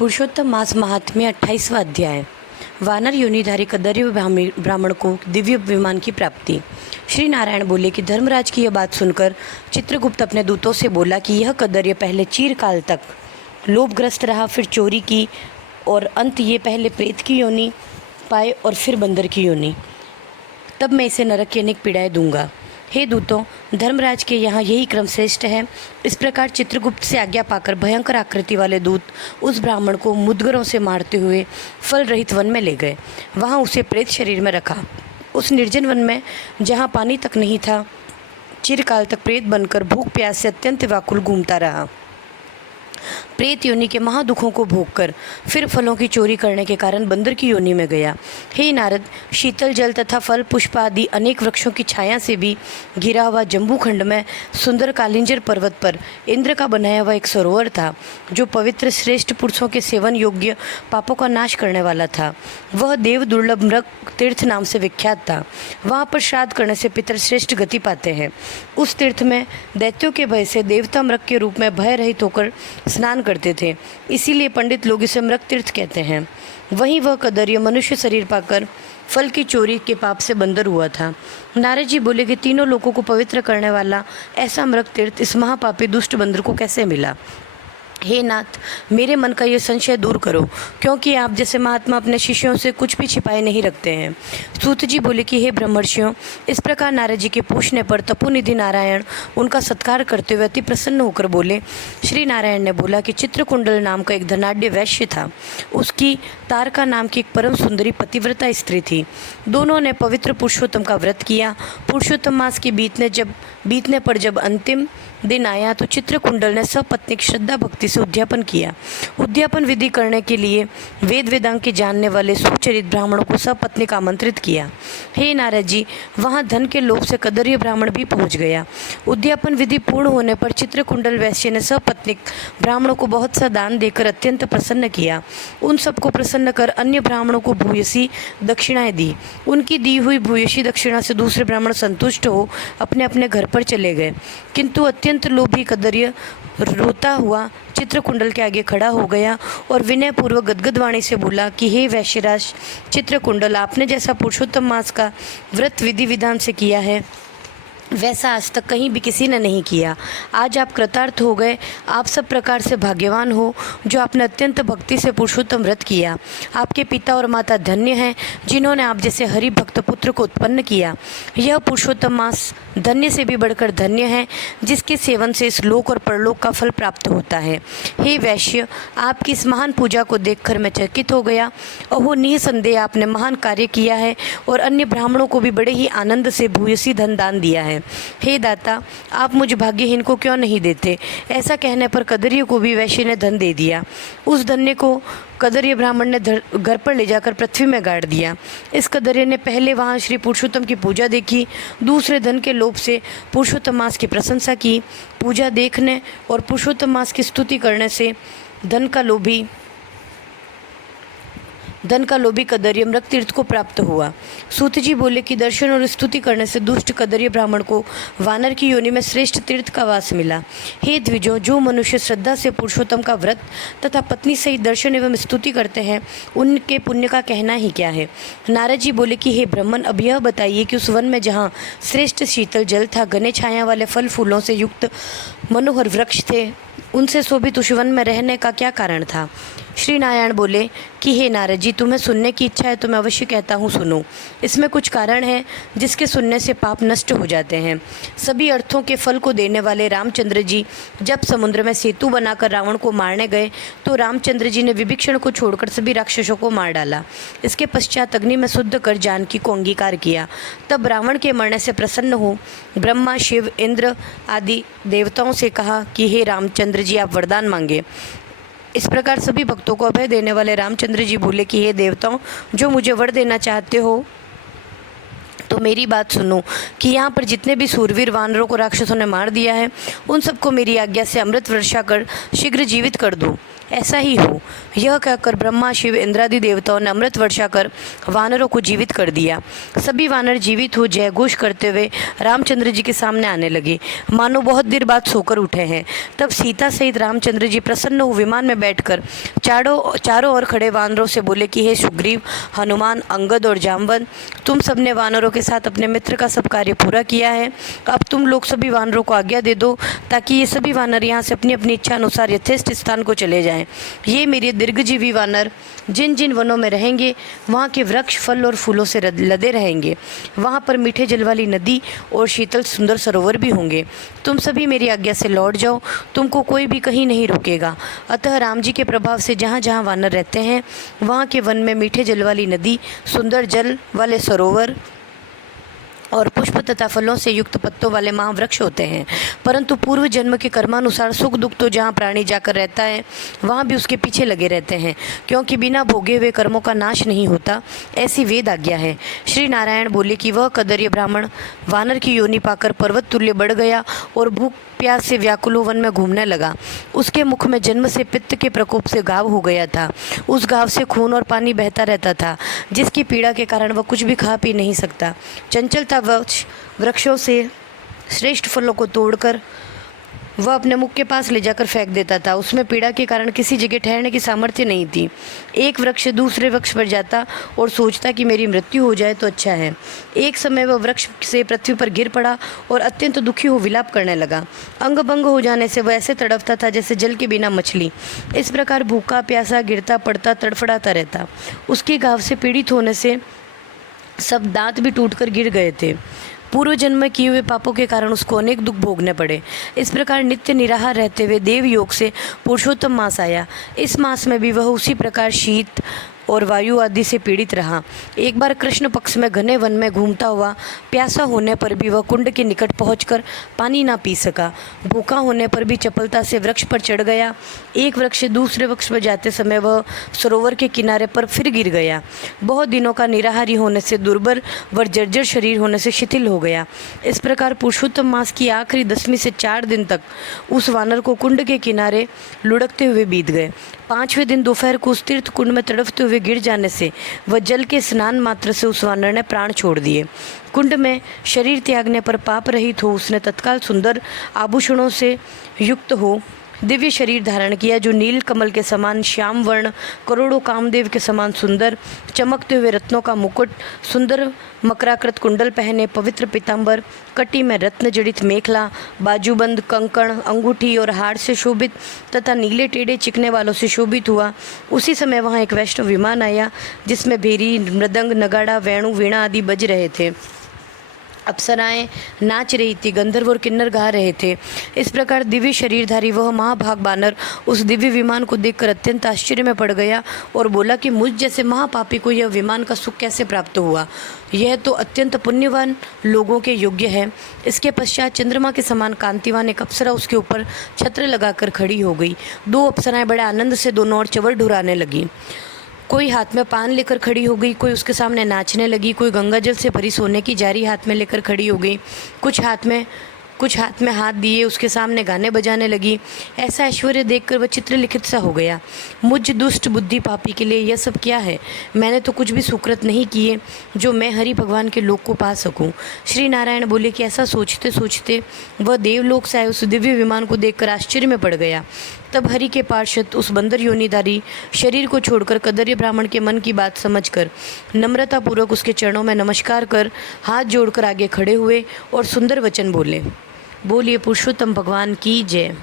पुरुषोत्तम मास महात्म्य 28वां अध्याय। वानर योनिधारी कदर्य ब्राह्मण को दिव्य विमान की प्राप्ति। श्री नारायण बोले कि धर्मराज की यह बात सुनकर चित्रगुप्त अपने दूतों से बोला कि यह कदर्य पहले चिरकाल तक लोभग्रस्त रहा, फिर चोरी की और अंत ये पहले प्रेत की योनि पाए और फिर बंदर की योनि। तब मैं इसे नरक की अनेक पीड़ाएं दूंगा। हे दूतों, धर्मराज के यहाँ यही क्रम श्रेष्ठ है। इस प्रकार चित्रगुप्त से आज्ञा पाकर भयंकर आकृति वाले दूत उस ब्राह्मण को मुद्गरों से मारते हुए फल रहित वन में ले गए। वहाँ उसे प्रेत शरीर में रखा। उस निर्जन वन में जहाँ पानी तक नहीं था, चिरकाल तक प्रेत बनकर भूख प्यास से अत्यंत व्याकुल घूमता रहा। प्रेत योनि के महादुखों को भोगकर फिर फलों की चोरी करने के कारण बंदर की योनि में गया। हे नारद, शीतल जल तथा फल पुष्प आदि अनेक वृक्षों की छाया से भी घिरा हुआ जम्बूखंड में सुंदर कालिंजर पर्वत पर इंद्र का बनाया हुआ एक सरोवर था, जो पवित्र श्रेष्ठ पुरुषों के सेवन योग्य पापों का नाश करने वाला था। वह देव दुर्लभ मृग तीर्थ नाम से विख्यात था। वहाँ पर श्राद्ध करने से पितर श्रेष्ठ गति पाते हैं। उस तीर्थ में दैत्यों के भय से देवता मृग के रूप में भय रहित होकर स्नान करते थे, इसीलिए पंडित लोग इसे मृग तीर्थ कहते हैं। वहीं वह कदर्य मनुष्य शरीर पाकर फल की चोरी के पाप से बंदर हुआ था। नारद जी बोले कि तीनों लोगों को पवित्र करने वाला ऐसा मृग तीर्थ इस महापापी दुष्ट बंदर को कैसे मिला। हे नाथ, मेरे मन का ये संशय दूर करो, क्योंकि आप जैसे महात्मा अपने शिष्यों से कुछ भी छिपाए नहीं रखते हैं। सूत जी बोले कि हे ब्रह्मर्षियों, इस प्रकार नारद जी के पूछने पर तपोनिधि नारायण उनका सत्कार करते हुए अति प्रसन्न होकर बोले। श्री नारायण ने बोला कि चित्रकुंडल नाम का एक धनाढ्य वैश्य था। उसकी तारका नाम की एक परम सुंदरी पतिव्रता स्त्री थी। दोनों ने पवित्र पुरुषोत्तम का व्रत किया। पुरुषोत्तम मास के बीतने पर जब अंतिम दिन आया तो चित्रकुंडल ने सपत्नीक श्रद्धा भक्ति से उद्यापन किया। उद्यापन विधि करने के लिए वेद वेदांग के जानने वाले सुचरित ब्राह्मणों को सपत्नीक आमंत्रित किया। हे नारद जी, वहाँ धन के लोभ से कदर्य ब्राह्मण भी पहुँच गया। उद्यापन विधि पूर्ण होने पर चित्रकुंडल वैश्य ने सपत्नीक ब्राह्मणों को बहुत सा दान देकर अत्यंत प्रसन्न किया। उन सबको प्रसन्न कर अन्य ब्राह्मणों को भूयसी दक्षिणाएं दी। उनकी दी हुई भूयसी दक्षिणा से दूसरे ब्राह्मण संतुष्ट हो अपने अपने घर पर चले गए, किंतु अत्यंत लोभी कदर्य रोता हुआ चित्रकुंडल के आगे खड़ा हो गया और विनयपूर्वक गदगद वाणी से बोला कि हे वैश्यराज चित्रकुंडल, आपने जैसा पुरुषोत्तम मास का व्रत विधि विधान से किया है, वैसा आज तक कहीं भी किसी ने नहीं किया। आज आप कृतार्थ हो गए। आप सब प्रकार से भाग्यवान हो जो आपने अत्यंत भक्ति से पुरुषोत्तम व्रत किया। आपके पिता और माता धन्य हैं जिन्होंने आप जैसे हरि भक्त पुत्र को उत्पन्न किया। यह पुरुषोत्तम मास धन्य से भी बढ़कर धन्य है, जिसके सेवन से इस लोक और परलोक का फल प्राप्त होता है। हे वैश्य, आपकी इस महान पूजा को देखकर मैं चकित हो गया। अहो, निसंदेह आपने महान कार्य किया है और अन्य ब्राह्मणों को भी बड़े ही आनंद से भूयसी धन दान दिया है। हे दाता, आप मुझ भाग्यहीन को क्यों नहीं देते। ऐसा कहने पर कदर्य को भी वैश्य ने धन दे दिया। उस धन्य को कदर्य ब्राह्मण ने घर पर ले जाकर पृथ्वी में गाड़ दिया। इस कदर्य ने पहले वहाँ श्री पुरुषोत्तम की पूजा देखी, दूसरे धन के लोभ से पुरुषोत्तम मास की प्रशंसा की। पूजा देखने और पुरुषोत्तम मास की स्तुति करने से धन का लोभी कदर्य मृग तीर्थ को प्राप्त हुआ। सूत जी बोले कि दर्शन और स्तुति करने से दुष्ट कदर्य ब्राह्मण को वानर की योनि में श्रेष्ठ तीर्थ का वास मिला। हे द्विजों, जो मनुष्य श्रद्धा से पुरुषोत्तम का व्रत तथा पत्नी सहित दर्शन एवं स्तुति करते हैं, उनके पुण्य का कहना ही क्या है। नारद जी बोले कि हे ब्राह्मण, अब यह बताइए कि उस वन में जहाँ श्रेष्ठ शीतल जल था, घने छाया वाले फल फूलों से युक्त मनोहर वृक्ष थे, उनसे शोभित उस वन में रहने का क्या कारण था। श्री नारायण बोले कि हे नारद जी, तुम्हें सुनने की इच्छा है तो मैं अवश्य कहता हूँ, सुनो। इसमें कुछ कारण है जिसके सुनने से पाप नष्ट हो जाते हैं। सभी अर्थों के फल को देने वाले रामचंद्र जी जब समुद्र में सेतु बनाकर रावण को मारने गए तो रामचंद्र जी ने विभीषण को छोड़कर सभी राक्षसों को मार डाला। इसके पश्चात अग्नि में शुद्ध कर जानकी को अंगीकार किया। तब रावण के मरने से प्रसन्न हो ब्रह्मा, शिव, इंद्र आदि देवताओं से कहा कि हे रामचंद्र जी, आप वरदान मांगे। इस प्रकार सभी भक्तों को अभय देने वाले रामचंद्र जी बोले कि हे देवताओं, जो मुझे वर देना चाहते हो तो मेरी बात सुनो कि यहाँ पर जितने भी सूरवीर वानरों को राक्षसों ने मार दिया है, उन सबको मेरी आज्ञा से अमृत वर्षा कर शीघ्र जीवित कर दो। ऐसा ही हो। यह कहकर ब्रह्मा, शिव, इंद्रादि देवताओं ने अमृत वर्षा कर वानरों को जीवित कर दिया। सभी वानर जीवित हो जयघोष करते हुए रामचंद्र जी के सामने आने लगे, मानो बहुत देर बाद सोकर उठे हैं। तब सीता सहित रामचंद्र जी प्रसन्न हो विमान में बैठकर चारों ओर खड़े वानरों से बोले कि हे सुग्रीव, हनुमान, अंगद और जामवंत, तुम सबने वानरों के साथ अपने मित्र का सब कार्य पूरा किया है। अब तुम लोग सभी वानरों को आज्ञा दे दो ताकि ये सभी वानर यहाँ से अपनी अपनी इच्छा अनुसार यथेष्ट स्थान को चले जाएं। ये मेरे दीर्घजीवी वानर जिन जिन वनों में रहेंगे वहाँ के वृक्ष फल और फूलों से लदे रहेंगे। वहाँ पर मीठे जल वाली नदी और शीतल सुंदर सरोवर भी होंगे। तुम सभी मेरी आज्ञा से लौट जाओ, तुमको कोई भी कहीं नहीं रोकेगा। अतः राम जी के प्रभाव से जहाँ जहाँ वानर रहते हैं वहाँ के वन में मीठे जल वाली नदी, सुंदर जल वाले सरोवर और पुष्प तथा फलों से युक्त पत्तों वाले महावृक्ष होते हैं। परंतु पूर्व जन्म के कर्मानुसार सुख दुख तो जहाँ प्राणी जाकर रहता है वहाँ भी उसके पीछे लगे रहते हैं, क्योंकि बिना भोगे हुए कर्मों का नाश नहीं होता, ऐसी वेद आज्ञा है। श्री नारायण बोले कि वह कदर्य ब्राह्मण वानर की योनि पाकर पर्वत तुल्य बढ़ गया और भूख प्यास से व्याकुल वन में घूमने लगा। उसके मुख में जन्म से पित्त के प्रकोप से घाव हो गया था। उस घाव से खून और पानी बहता रहता था, जिसकी पीड़ा के कारण वह कुछ भी खा पी नहीं सकता। चंचलता वृक्षों से श्रेष्ठ फलों को तोड़कर वह अपने मुख के पास ले जाकर फेंक देता था। उसमें पीड़ा के कारण किसी जगह ठहरने की सामर्थ्य नहीं थी। एक वृक्ष से दूसरे वृक्ष पर जाता और सोचता कि मेरी मृत्यु हो जाए तो अच्छा है। एक समय वह वृक्ष से पृथ्वी पर गिर पड़ा और अत्यंत दुखी हो विलाप करने लगा। अंग भंग हो जाने से वह ऐसे तड़पता था जैसे जल के बिना मछली। इस प्रकार भूखा प्यासा गिरता पड़ता तड़फड़ाता रहता। उसके घाव से पीड़ित होने से सब दांत भी टूटकर गिर गए थे। पूर्व जन्म में किए हुए पापों के कारण उसको अनेक दुख भोगने पड़े। इस प्रकार नित्य निराहार रहते हुए देव योग से पुरुषोत्तम मास आया। इस मास में भी वह उसी प्रकार शीत और वायु आदि से पीड़ित रहा। एक बार कृष्ण पक्ष में घने वन में घूमता हुआ प्यासा होने पर भी वह कुंड के निकट पहुंचकर पानी ना पी सका। भूखा होने पर भी चपलता से वृक्ष पर चढ़ गया। एक वृक्ष से दूसरे वृक्ष पर जाते समय वह सरोवर के किनारे पर फिर गिर गया। बहुत दिनों का निराहारी होने से दुर्बल व जर्जर शरीर होने से शिथिल हो गया। इस प्रकार पुरुषोत्तम मास की आखिरी 10वीं से 4 दिन तक उस वानर को कुंड के किनारे लुढ़कते हुए बीत गए। 5वें दिन दोपहर को उस तीर्थ कुंड में तड़पते हुए गिर जाने से वह जल के स्नान मात्र से उस वानर ने प्राण छोड़ दिए। कुंड में शरीर त्यागने पर पाप रहित हो उसने तत्काल सुंदर आभूषणों से युक्त हो दिव्य शरीर धारण किया, जो नील कमल के समान श्याम वर्ण, करोड़ों कामदेव के समान सुंदर, चमकते हुए रत्नों का मुकुट, सुंदर मकराकृत कुंडल पहने, पवित्र पीताम्बर, कटी में रत्न जड़ित मेखला, बाजूबंद, कंकण, अंगूठी और हार से शोभित तथा नीले टेढ़े चिकने वालों से शोभित हुआ। उसी समय वहाँ एक वैष्णव विमान आया, जिसमें भेरी, मृदंग, नगाड़ा, वेणु, वीणा आदि बज रहे थे। अप्सराएं नाच रही थी, गंधर्व और किन्नर गा रहे थे। इस प्रकार दिव्य शरीरधारी वह महाभाग बानर उस दिव्य विमान को देखकर अत्यंत आश्चर्य में पड़ गया और बोला कि मुझ जैसे महापापी को यह विमान का सुख कैसे प्राप्त हुआ? यह तो अत्यंत पुण्यवान लोगों के योग्य है। इसके पश्चात चंद्रमा के समान कांतिवान एक अप्सरा उसके ऊपर छत्र लगाकर खड़ी हो गई। 2 अप्सराएं बड़े आनंद से दोनों ओर चवर ढुराने लगी। कोई हाथ में पान लेकर खड़ी हो गई, कोई उसके सामने नाचने लगी, कोई गंगा जल से भरी सोने की जारी हाथ में लेकर खड़ी हो गई, कुछ हाथ में हाथ दिए उसके सामने गाने बजाने लगी। ऐसा ऐश्वर्य देखकर वह चित्रलिखित सा हो गया। मुझ दुष्ट बुद्धि पापी के लिए यह सब क्या है? मैंने तो कुछ भी सुकृत नहीं किए जो मैं हरि भगवान के लोक को पा सकूं। श्री नारायण बोले कि ऐसा सोचते सोचते वह देवलोक से आए उस दिव्य विमान को देखकर आश्चर्य में पड़ गया। तब हरि के पार्षद उस बंदर योनिधारी शरीर को छोड़कर कदर्य ब्राह्मण के मन की बात समझकर नम्रतापूर्वक उसके चरणों में नमस्कार कर हाथ जोड़कर आगे खड़े हुए और सुंदर वचन बोले। बोलिए पुरुषोत्तम भगवान की जय।